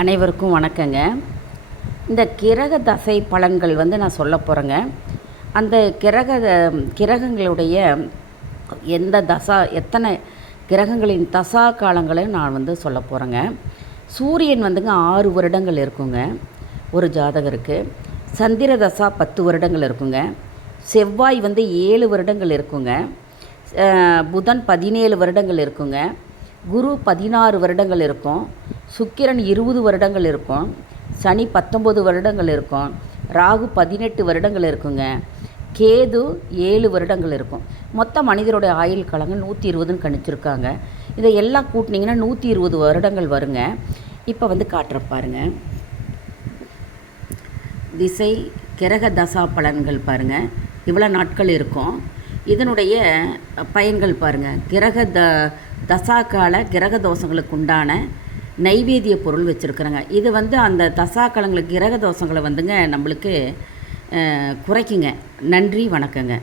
அனைவருக்கும் வணக்கங்க. இந்த கிரக தசை பலன்கள் நான் சொல்ல போகிறேங்க. அந்த கிரகங்களுடைய எந்த எத்தனை கிரகங்களின் தசா காலங்களை நான் சொல்ல போகிறேங்க. சூரியன் 6 வருடங்கள் இருக்குங்க ஒரு ஜாதகருக்கு. சந்திர தசா 10 வருடங்கள் இருக்குங்க. செவ்வாய் 7 வருடங்கள் இருக்குங்க. புதன் 17 வருடங்கள் இருக்குங்க. குரு 16 வருடங்கள் இருக்கும். சுக்கிரன் 20 வருடங்கள் இருக்கும். சனி 19 வருடங்கள் இருக்கும். ராகு 18 வருடங்கள் இருக்குங்க. கேது 7 வருடங்கள் இருக்கும். மொத்த மனிதருடைய ஆயுள் காலங்கள் 120ன்னு கணிச்சிருக்காங்க. இதை எல்லாம் கூட்டினீங்கன்னா 120 வருடங்கள் வருங்க. இப்போ காட்டுற பாருங்க. திசை கிரக தசா பலன்கள் பாருங்கள். இவ்வளோ நாட்கள் இருக்கும். இதனுடைய பயன்கள் பாருங்கள். தசா கால கிரக தோஷங்களுக்கு உண்டான நைவேத்திய பொருள் வச்சுருக்குறேங்க. இது அந்த தசா காலங்களுக்கு கிரக தோஷங்களை நம்மளுக்கு குறைக்குங்க. நன்றி, வணக்கங்க.